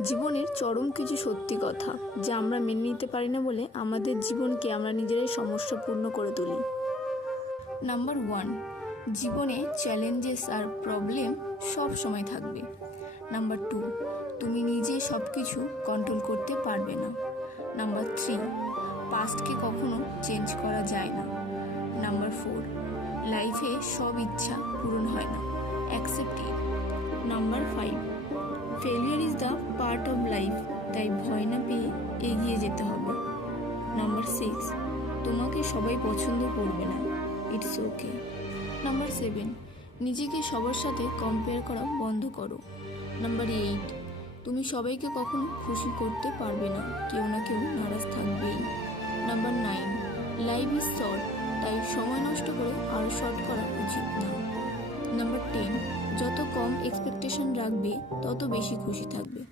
জীবনের চরম কিছু সত্যি কথা যা আমরা মেনে নিতে পারি না বলে আমাদের জীবনকে আমরা নিজেরাই সমস্যাপূর্ণ করে তুলি। নাম্বার 1, জীবনে চ্যালেঞ্জেস আর প্রবলেম সব সময় থাকবে। নাম্বার 2, তুমি নিজে সব কিছু কন্ট্রোল করতে পারবে না। নাম্বার 3, পাস্টকে কখনো চেঞ্জ করা যায় না। নাম্বার 4, লাইফে সব ইচ্ছা পূরণ হয় না, accept it. Number 5, failure is the part of life, তাই ভয় না পেয়ে এগিয়ে যেতে হবে। নাম্বার 6, তোমাকে সবাই পছন্দ করবে না, ইটস ওকে। নাম্বার 7, নিজেকে সবার সাথে কম্পেয়ার করা বন্ধ করো। নাম্বার 8, তুমি সবাইকে কখনো খুশি করতে পারবে না, কেউ না কেউ নারাজ থাকবেই। নাম্বার 9, লাইফ ইজ শর্ট, তাই সময় নষ্ট করে আরও শর্ট করা উচিত না। নাম্বার 10, যত কম এক্সপেকটেশন রাখবে তত বেশি খুশি থাকবে।